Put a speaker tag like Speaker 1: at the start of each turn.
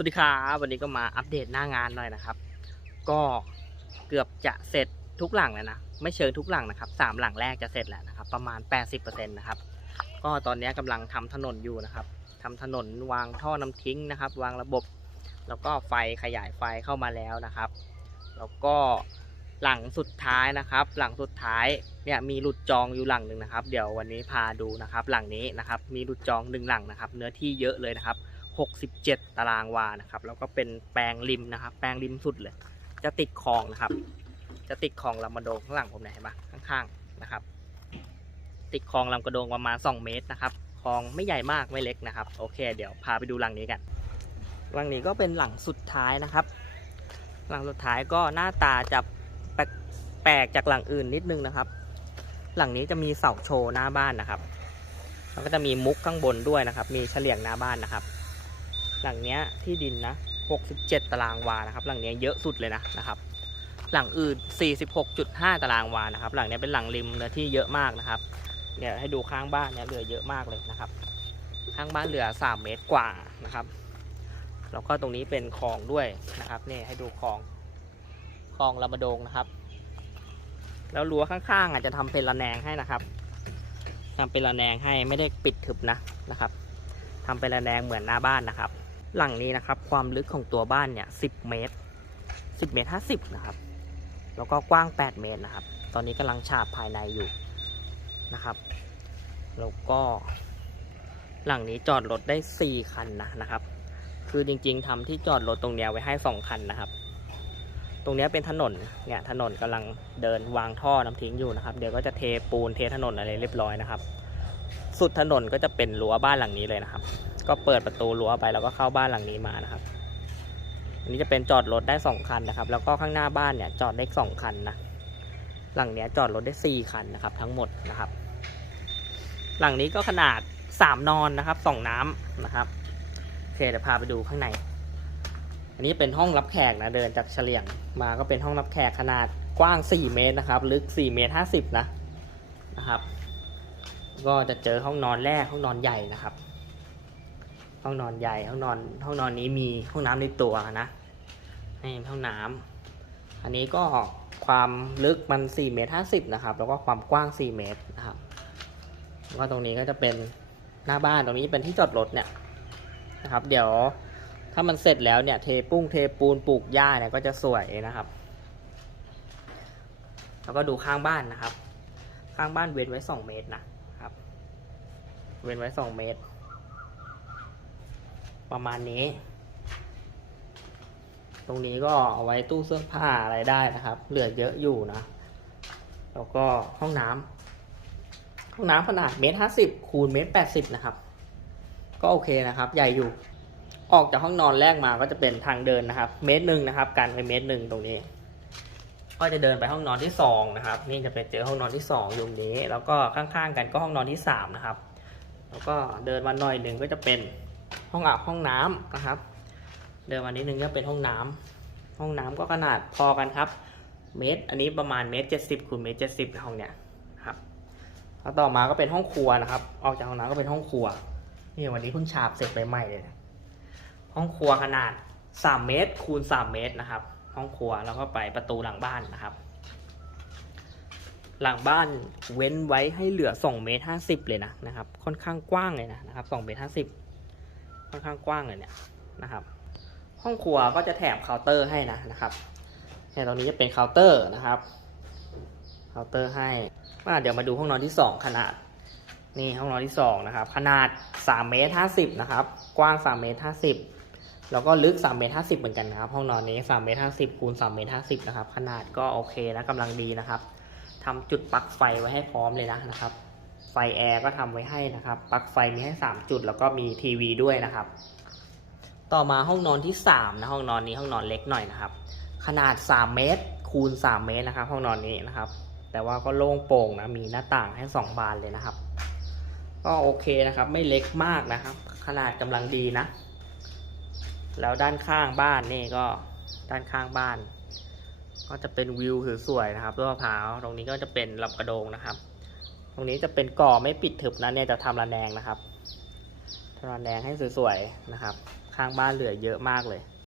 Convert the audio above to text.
Speaker 1: สวัสดีครับวันนี้ก็มาอัปเดตหน้างานหน่อยนะครับ ก็เกือบจะเสร็จทุกหลังแล้วนะไม่เชิงทุกหลังนะครับสามหลังแรกจะเสร็จแล้วนะครับ ประมาณ 80%นะครับ ก็ตอนนี้กำลังทำถนนอยู่นะครับทำถนนวางท่อน้ำทิ้งนะครับ วางระบบ แล้วก็ไฟขยายไฟเข้ามาแล้วนะครับ แล้วก็หลังสุดท้ายนะครับ หลังสุดท้ายเนี่ยมีหลุดจองอยู่หลังหนึ่งนะครับ เดี๋ยววันนี้พาดูนะครับ หลังนี้นะครับ มีหลุดจองหนึ่งหลังนะครับ เนื้อที่เยอะเลยนะครับ 67 ตารางวานะครับ แล้วก็เป็นแปลงริมนะครับ แปลงริมสุดเลย จะติดคลองนะครับ จะติดคลองลำกระโดงข้างหลังผมเนี่ยเห็นปะข้างๆนะครับ ติดคลองลำกระโดงประมาณ 2 เมตรนะครับ คลองไม่ใหญ่มากไม่เล็กนะครับ โอเค เดี๋ยวพาไปดูหลังนี้กัน หลังนี้ก็เป็นหลังสุดท้ายนะครับ หลังสุดท้ายก็หน้าตาจะแปลกแปลกจากหลังอื่นนิดนึงนะครับ หลังนี้จะมีเสาโชว์หน้าบ้านนะครับแล้วก็จะมีมุกข้างบนด้วยนะครับ มีเฉลียงหน้าบ้านนะครับ หลังเนี้ยที่ดินนะ 67 ตารางวานะครับ หลังเนี้ยเยอะสุดเลยนะนะครับ หลังอื่น 46.5 ตารางวานะครับ หลังเนี้ยเป็นหลังริมเนื้อที่เยอะมากนะครับเดี๋ยวให้ดูข้างบ้านเนี่ยเหลือเยอะมากเลยนะครับ ข้างบ้านเหลือ 3 เมตรกว่านะครับ แล้วก็ตรงนี้เป็นคลองด้วยนะครับนี่ให้ดูคลองคลองลำบะโดงนะครับ แล้วรั้วข้างๆอาจจะทำเป็นระแนงให้นะครับทำเป็นระแนงให้ไม่ได้ปิดทึบนะนะครับทำเป็นระแนงเหมือนหน้าบ้านนะครับ หลังนี้นะครับ ความลึกของตัวบ้านเนี่ย10เมตร10เมตร50นะครับ แล้วก็กว้าง8เมตรนะครับ ตอนนี้กำลังฉาบภายในอยู่นะครับ แล้วก็หลังนี้จอดรถได้4คันนะนะครับ คือจริง ๆทำที่จอดรถตรงเนี้ยไว้ให้2คันนะครับ ตรงนี้เป็นถนนเนี่ยถนนกำลังเดินวางท่อน้ำทิ้งอยู่นะครับ เดี๋ยวก็จะเทปูนเทถนนอะไรเรียบร้อยนะครับ สุดถนนก็จะเป็นรั้วบ้านหลังนี้เลยนะครับ ก็เปิดประตูรั้วไปแล้วก็เข้าบ้านหลังนี้มานะครับ อันนี้จะเป็นจอดรถได้สองคันนะครับ แล้วก็ข้างหน้าบ้านเนี่ยจอดได้สองคันนะ หลังเนี้ยจอดรถได้สี่คันนะครับ ทั้งหมดนะครับ หลังนี้ก็ขนาดสามนอนนะครับสองน้ำนะครับโอเคเดี๋ยวพาไปดูข้างใน อันนี้เป็นห้องรับแขกนะเดินจากเฉลียงมาก็เป็นห้องรับแขกขนาดกว้าง 4 เมตรนะครับ ลึก 4 เมตร 50 นะนะครับ ก็จะเจอห้องนอนแรกห้องนอนใหญ่นะครับ ห้องนอนใหญ่ห้องนอนห้องนอนนี้มีห้องน้ำในตัวนะนี่ห้องน้ำอันนี้ก็ความลึกมัน4เมตร50นะครับ แล้วก็ความกว้าง 4 เมตรนะครับแล้วก็ตรงนี้ก็จะเป็นหน้าบ้านตรงนี้เป็นที่จอดรถเนี่ยนะครับ เดี๋ยวถ้ามันเสร็จแล้วเนี่ยเทปุ้งเทปูนปลูกหญ้าเนี่ยก็จะสวยนะครับ แล้วก็ดูข้างบ้านนะครับ ข้างบ้านเว้นไว้ 2 เมตรนะครับ เว้นไว้ 2 เมตร ประมาณนี้ ตรงนี้ก็เอาไว้ตู้เสื้อผ้าอะไรได้นะครับ เหลือเยอะอยู่นะ แล้วก็ห้องน้ำห้องน้ำขนาดเมตรห้าสิบคูณเมตรแปดสิบนะครับ ก็โอเคนะครับ ใหญ่อยู่ ออกจากห้องนอนแรกมาก็จะเป็นทางเดินนะครับ เมตรหนึ่งนะครับกันไปเมตรหนึ่งตรงนี้ก็จะเดินไปห้องนอนที่สองนะครับนี่จะไปเจอห้องนอนที่สองอยู่ตรงนี้ แล้วก็ข้างๆกันก็ห้องนอนที่สามนะครับ แล้วก็เดินมาหน่อยหนึ่งก็จะเป็น ห้องอาบห้องน้ำนะครับ เดินมานิดนึงก็เป็นห้องน้ำห้องน้ำก็ขนาดพอกันครับ เมตร อันนี้ประมาณเมตรเจ็ดสิบคูณเมตรเจ็ดสิบห้องเนี้ยครับแล้วต่อมาก็เป็นห้องครัวนะครับ ออกจากห้องน้ำก็เป็นห้องครัว นี่วันนี้เพิ่งฉาบเสร็จใหม่ๆเลยนะห้องครัวขนาดสามเมตรคูณสามเมตรนะครับ ห้องครัวแล้วก็ไปประตูหลังบ้านนะครับ หลังบ้านเว้นไว้ให้เหลือ2เมตร50เลยนะนะครับ ค่อนข้างกว้างเลยนะนะครับ2เมตร50 ค่อนข้างกว้างเลยเนี่ยนะครับ ห้องครัวก็จะแถมเคาน์เตอร์ให้นะนะครับเนี่ยตรงนี้จะเป็นเคาน์เตอร์นะครับเคาน์เตอร์ให้อะเดี๋ยวมาดูห้องนอนที่ 2 ขนาด นี่ห้องนอนที่2นะครับขนาด3เมตร50นะครับ กว้าง3เมตร50 แล้วก็ลึก3เมตร50เหมือนกันนะครับ ห้องนอนนี้3เมตร50คูณ3เมตร50นะครับ ขนาดก็โอเคนะกำลังดีนะครับทำจุดปลั๊กไฟไว้ให้พร้อมเลยนะนะครับ ไฟแอร์ก็ทำไว้ให้นะครับปลั๊กไฟมีให้ 3 จุด แล้วก็มีทีวีด้วยนะครับ ต่อมาห้องนอนที่3นะห้องนอนนี้ห้องนอนเล็กหน่อยนะครับ ขนาด 3 เมตร คูณ 3 เมตรนะครับ ห้องนอนนี้นะครับ แต่ว่าก็โล่งโปร่งนะมีหน้าต่างให้ 2 บานเลยนะครับ ก็โอเคนะครับ ไม่เล็กมากนะครับ ขนาดกำลังดีนะ แล้วด้านข้างบ้านนี่ก็ด้านข้างบ้าน ก็จะเป็นวิวสวยๆนะครับต้นมะพร้าวตรงนี้ก็จะเป็นลำกระโดงนะครับ รงนี้จะเป็นก่อไม่ปิดถึบนะเนี่ยจะทำระแนงนะครับทำระแนงให้สวยๆนะครับ ข้างบ้านเหลือเยอะมากเลย